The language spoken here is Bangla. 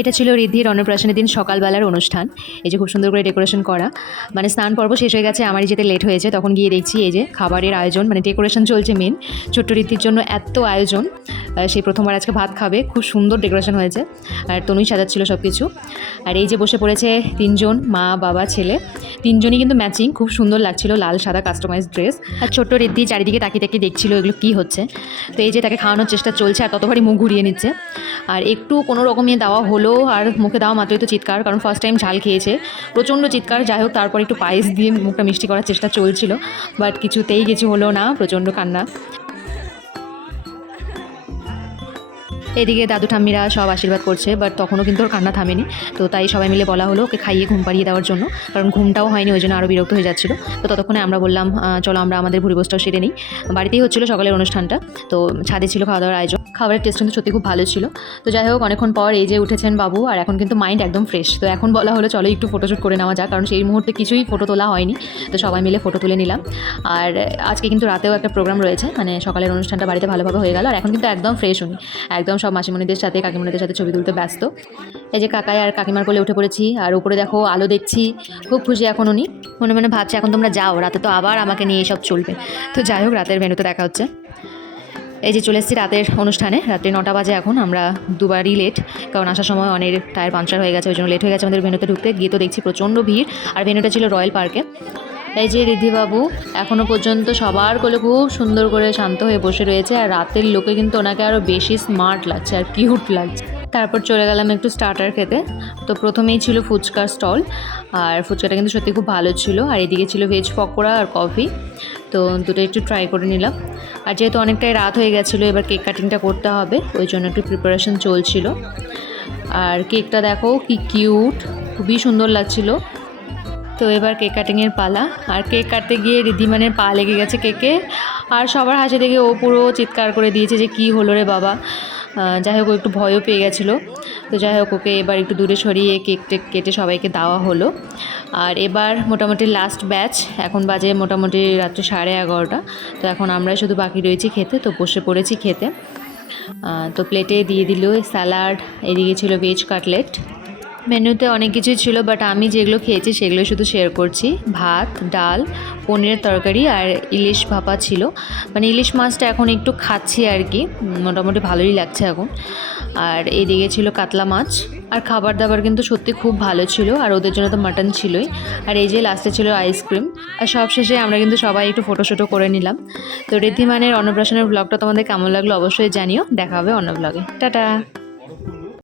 এটা ছিল ঋদ্ধির অন্নপ্রাশনের দিন সকালবেলার অনুষ্ঠান। এই যে খুব সুন্দর করে ডেকোরেশন করা, মানে স্নান পর্ব শেষ হয়ে গেছে, আমারই যেতে লেট হয়েছে, তখন গিয়ে দেখছি এই যে খাবারের আয়োজন, মানে ডেকোরেশন চলছে মেন। ছোট্ট ঋদ্ধির জন্য এত আয়োজন, সেই প্রথমবার আজকে ভাত খাবে, খুব সুন্দর ডেকোরেশন হয়েছে, আর তনুই সাজাচ্ছিল সব কিছু। আর এই যে বসে পড়েছে তিনজন, মা বাবা ছেলে, তিনজনই কিন্তু ম্যাচিং, খুব সুন্দর লাগছিল, লাল সাদা কাস্টমাইজ ড্রেস। আর ছোট্ট ঋদ্ধি চারিদিকে তাকিয়ে তাকিয়ে দেখছিল এগুলো কী হচ্ছে। তো এই যে তাকে খাওয়ানোর চেষ্টা চলছে, আর ততবারই মুখ ঘুরিয়ে নিচ্ছে। আর একটু কোনো রকমে দেওয়া হলো, আর মুখে দেওয়া মাত্রই তো চিৎকার, কারণ ফার্স্ট টাইম ঝাল খেয়েছে, প্রচণ্ড চিৎকার। যাই হোক, তারপর একটু পায়েস দিয়ে মুখটা মিষ্টি করার চেষ্টা চলছিল, বাট কিছুতেই কিছু হলো না, প্রচণ্ড কান্না। এদিকে দাদু ঠাম্মিরা সব আশীর্বাদ করছে, বাট তখনও কিন্তু ওর কান্না থামেনি। তো তাই সবাই মিলে বলা হলো ওকে খাইয়ে ঘুম পাড়িয়ে দেওয়ার জন্য, কারণ ঘুমটাও হয়নি, ওই জন্য আরও বিরক্ত হয়ে যাচ্ছিল। তো ততক্ষণে আমরা বললাম চলো আমরা আমাদের ভুরিভোজটাও সেরে নিই। বাড়িতেই হচ্ছিলো সকালের অনুষ্ঠানটা, তো ছাদে ছিল খাওয়া দাওয়ার আয়োজন। খাবারের টেস্ট কিন্তু সত্যি খুব ভালো ছিল। তো যাই হোক, অনেকক্ষণ পর এই যে উঠেছেন বাবু, আর এখন কিন্তু মাইন্ড একদম ফ্রেশ। তো এখন বলা হলো চলো একটু ফটোশ্যুট করে নেওয়া যাক, কারণ সেই মুহূর্তে কিছুই ফটো তোলা হয়নি। তো সবাই মিলে ফটো তুলে নিলাম। আর আজকে কিন্তু রাতেও একটা প্রোগ্রাম রয়েছে, মানে সকালের অনুষ্ঠানটা বাড়িতে ভালোভাবে হয়ে গেল। আর এখন কিন্তু একদম ফ্রেশ উনি, একদম সব মাসিমণিদের সাথে কাকিমণিদের সাথে ছবি তুলতে ব্যস্ত। এই যে কাকাই আর কাকিমার কোলে উঠে পড়েছি, আর উপরে দেখো আলো দেখছি, খুব খুশি এখন উনি। মনে মনে ভাবছে এখন তোমরা যাও, রাতে তো আবার আমাকে নিয়ে এসব চলবে। তো যাই হোক, রাতের ভেন্যুতে দেখা হচ্ছে। এই যে চলে এসেছি রাতের অনুষ্ঠানে, রাত্রি 9টা বাজে এখন। আমরা দুবারই লেট, কারণ আসার সময় অনেক টায়ার পাংচার হয়ে গেছে, ওই জন্য লেট হয়ে গেছে আমাদের ভেন্যুতে ঢুকতে। গিয়ে তো দেখছি প্রচণ্ড ভিড়, আর ভেন্যুটা ছিল রয়্যাল পার্কে। এই যে ঋদ্ধিবাবু এখনও পর্যন্ত সবার কোলে খুব সুন্দর করে শান্ত হয়ে বসে রয়েছে, আর রাতের লোকে কিন্তু ওনাকে আরও বেশি স্মার্ট লাগছে আর কিউট লাগছে। তারপর চলে গেলাম একটু স্টার্টার খেতে। তো প্রথমেই ছিল ফুচকার স্টল, আর ফুচকাটা কিন্তু সত্যি খুব ভালো ছিল। আর এদিকে ছিল ভেজ পকোড়া আর কফি, তো দুটো একটু ট্রাই করে নিলাম। আর যেহেতু অনেকটাই রাত হয়ে গেছিলো, এবার কেক কাটিংটা করতে হবে, ওই জন্য একটু প্রিপারেশন চলছিল। আর কেকটা দেখো কি কিউট, খুবই সুন্দর লাগছিলো। তো এবার কেক কাটিংয়ের পালা, আর কেক কাটতে গিয়ে ঋদ্ধিমানের পা লেগে গেছে কেকে, আর সবার হাসি দেখে ও পুরো চিৎকার করে দিয়েছে যে কী হলো রে বাবা। যাই হোক, ও একটু ভয়ও পেয়ে গেছিলো। তো যাই হোক, ওকে এবার একটু দূরে সরিয়ে কেক টেক কেটে সবাইকে দেওয়া হলো। আর এবার মোটামুটি লাস্ট ব্যাচ, এখন বাজে মোটামুটি রাত্রি 11:30। তো এখন আমরা শুধু বাকি রয়েছি খেতে, তো বসে পড়েছি খেতে। তো প্লেটে দিয়ে দিল স্যালাড, এদিকে ছিল ভেজ কাটলেট। মেনুতে অনেক কিছুই ছিল, বাট আমি যেগুলো খেয়েছি সেগুলো শুধু শেয়ার করছি। ভাত, ডাল, পনিরের তরকারি আর ইলিশ ভাপা ছিল। মানে ইলিশ মাছটা এখন একটু খাচ্ছি আর কি, মোটামুটি ভালোই লাগছে এখন। আর এইদিকে ছিল কাতলা মাছ। আর খাবার দাবার কিন্তু সত্যি খুব ভালো ছিল, আর ওদের জন্য তো মাটন ছিলই। আর এই যে লাস্টে ছিল আইসক্রিম। আর সবশেষে আমরা কিন্তু সবাই একটু ফটোশ্যুটও করে নিলাম। তো ঋদ্ধিমানের অন্নপ্রাশনের ব্লগটা তোমাদের কেমন লাগলো অবশ্যই জানিও। দেখা হবে অন্য ব্লগে। টাটা।